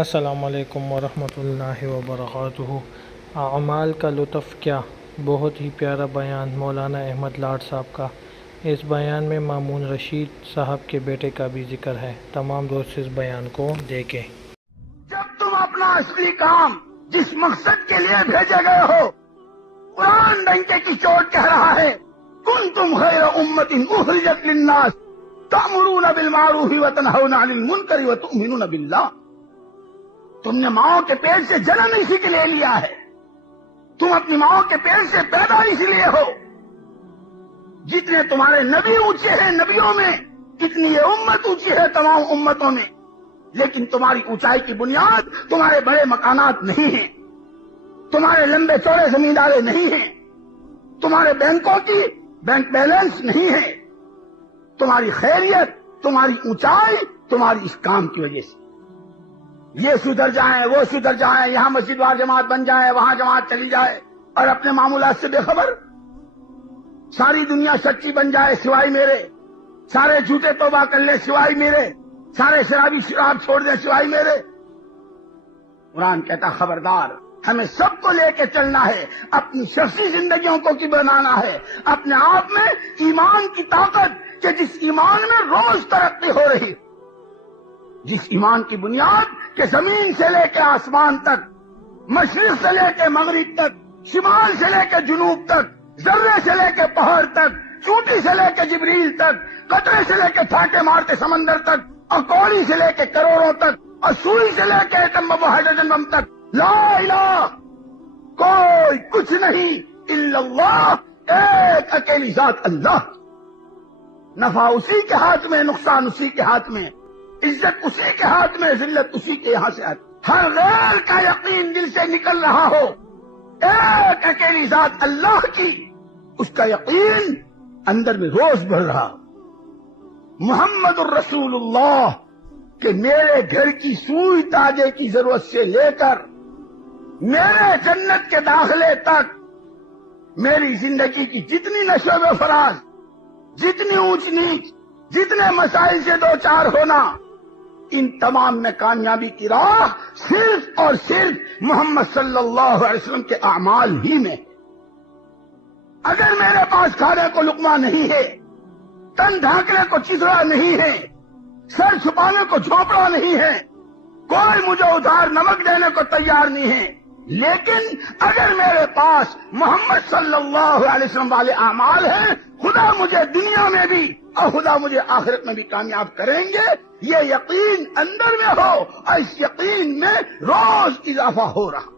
السلام علیکم ورحمۃ اللہ وبرکاتہ۔ اعمال کا لطف کیا، بہت ہی پیارا بیان مولانا احمد لاڈ صاحب کا۔ اس بیان میں مامون رشید صاحب کے بیٹے کا بھی ذکر ہے۔ تمام دوست اس بیان کو دیکھیں۔ جب تم اپنا اصلی کام جس مقصد کے لیے بھیجے گئے ہو، قرآن ڈنکے کی چوٹ کہہ رہا ہے، کنتم خیر امت اخرجت للناس تأمرون بالمعروف وتنہون عن المنکر وتؤمنون باللہ۔ تم نے ماؤں کے پیٹ سے جنم اسی کے لیے لیا ہے، تم اپنی ماؤں کے پیٹ سے پیدا اس لیے ہو۔ جتنے تمہارے نبی اونچے ہیں نبیوں میں، کتنی یہ امت اونچی ہے تمام امتوں میں، لیکن تمہاری اونچائی کی بنیاد تمہارے بڑے مکانات نہیں ہیں، تمہارے لمبے چوڑے زمیندارے نہیں ہیں، تمہارے بینکوں کی بینک بیلنس نہیں ہے، تمہاری خیریت، تمہاری اونچائی تمہاری اس کام کی وجہ سے۔ یہ سدھر جائیں، وہ سدھر جائیں، یہاں مسجد وار جماعت بن جائے، وہاں جماعت چلی جائے، اور اپنے معمولات سے بے خبر۔ ساری دنیا سچی بن جائے سوائے میرے، سارے جھوٹے توبہ کر لیں سوائے میرے، سارے شرابی شراب چھوڑ دیں سوائے میرے۔ قرآن کہتا خبردار، ہمیں سب کو لے کے چلنا ہے، اپنی شخصی زندگیوں کو کی بنانا ہے، اپنے آپ میں ایمان کی طاقت، کہ جس ایمان میں روز ترقی ہو رہی، جس ایمان کی بنیاد کہ زمین سے لے کے آسمان تک، مشرق سے لے کے مغرب تک، شمال سے لے کے جنوب تک، ذرے سے لے کے پہاڑ تک، چوٹی سے لے کے جبریل تک، قطرے سے لے کے پھاٹے مارتے سمندر تک، اور کوڑی سے لے کے کروڑوں تک، اور سوئی سے لے کے ایٹم بم و ہائیڈروجن بم تک، لا الہ، کوئی کچھ نہیں الا اللہ، ایک اکیلی ذات اللہ۔ نفع اسی کے ہاتھ میں، نقصان اسی کے ہاتھ میں، عزت اسی کے ہاتھ میں، ذلت اسی کے یہاں سے آتی۔ ہر غیر کا یقین دل سے نکل رہا ہو، ایک اکیلی ذات اللہ کی، اس کا یقین اندر میں روز بڑھ رہا ہو۔ محمد الرسول اللہ کہ میرے گھر کی سوئی تاجے کی ضرورت سے لے کر میرے جنت کے داخلے تک، میری زندگی کی جتنی نشو و فراز، جتنی اونچ نیچ، جتنے مسائل سے دو چار ہونا، ان تمام میں کامیابی کی راہ صرف اور صرف محمد صلی اللہ علیہ وسلم کے اعمال ہی میں۔ اگر میرے پاس کھانے کو لقمہ نہیں ہے، تن ڈھانکنے کو چترا نہیں ہے، سر چھپانے کو جھونپڑا نہیں ہے، کوئی مجھے ادھار نمک دینے کو تیار نہیں ہے، لیکن اگر میرے پاس محمد صلی اللہ علیہ وسلم والے اعمال ہیں، خدا مجھے دنیا میں بھی اور خدا مجھے آخرت میں بھی کامیاب کریں گے، یہ یقین اندر میں ہو، اور اس یقین میں روز اضافہ ہو رہا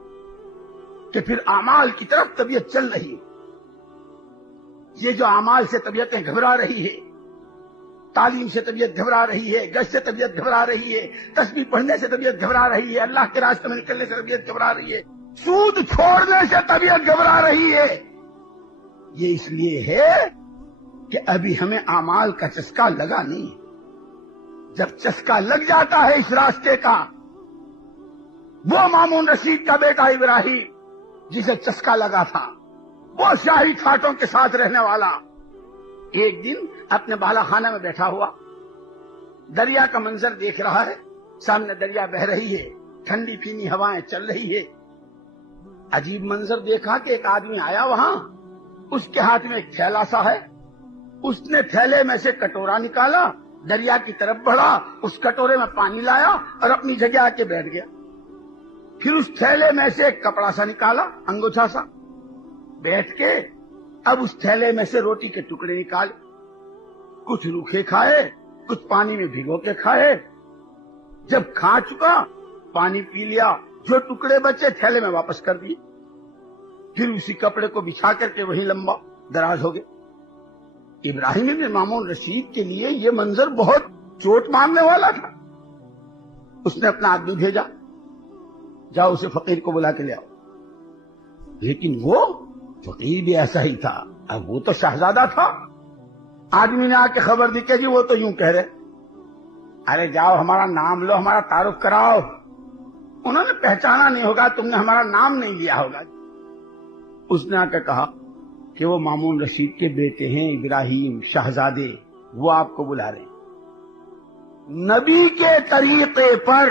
کہ پھر اعمال کی طرف طبیعت چل رہی ہے۔ یہ جو اعمال سے طبیعتیں گھبرا رہی ہے، تعلیم سے طبیعت گھبرا رہی ہے، گشت سے طبیعت گھبرا رہی ہے، تسبیح پڑھنے سے طبیعت گھبرا رہی ہے، اللہ کے راستے میں نکلنے سے طبیعت گھبرا رہی ہے، سود چھوڑنے سے طبیعت گھبرا رہی ہے، یہ اس لیے ہے کہ ابھی ہمیں اعمال کا چسکا لگا نہیں ہے۔ جب چسکا لگ جاتا ہے اس راستے کا، وہ مامون رشید کا بیٹا ابراہیم جسے چسکا لگا تھا، وہ شاہی کھاٹوں کے ساتھ رہنے والا، ایک دن اپنے بالا خانہ میں بیٹھا ہوا، دریا کا منظر دیکھ رہا ہے، سامنے دریا بہ رہی ہے، ٹھنڈی پھینی ہوائیں چل رہی ہے۔ عجیب منظر دیکھا کہ ایک آدمی آیا وہاں، اس کے ہاتھ میں ایک تھیلا سا ہے، اس نے تھیلے میں سے کٹورا نکالا، دریا کی طرف بڑھا، اس کٹورے میں پانی لایا اور اپنی جگہ آ کے بیٹھ گیا۔ پھر اس تھیلے میں سے ایک کپڑا سا نکالا، انگوچھا سا، بیٹھ کے اب اس تھیلے میں سے روٹی کے ٹکڑے نکالے، کچھ روکھے کھائے، کچھ پانی میں بھگو کے کھائے۔ جب کھا چکا، پانی پی لیا، جو ٹکڑے بچے تھیلے میں واپس کر دیے، پھر اسی کپڑے کو بچھا کر کے وہی لمبا دراز ہو گئے۔ ابراہیم ابن مامون رشید کے لیے یہ منظر بہت چوٹ مارنے والا تھا۔ اس نے اپنا آدمی بھیجا، جاؤ اسے فقیر کو بلا کے لے آؤ، لیکن وہ فقیر بھی ایسا ہی تھا، اب وہ تو شہزادہ تھا۔ آدمی نے آ کے خبر دی کہ جی وہ تو یوں کہہ رہے، ارے جاؤ ہمارا نام لو، ہمارا تعارف کراؤ۔ انہوں نے پہچانا نہیں ہوگا، تم نے ہمارا نام نہیں لیا ہوگا۔ اس نے آ کے کہا کہ وہ مامون رشید کے بیٹے ہیں ابراہیم شہزادے، وہ آپ کو بلا رہے ہیں۔ نبی کے طریقے پر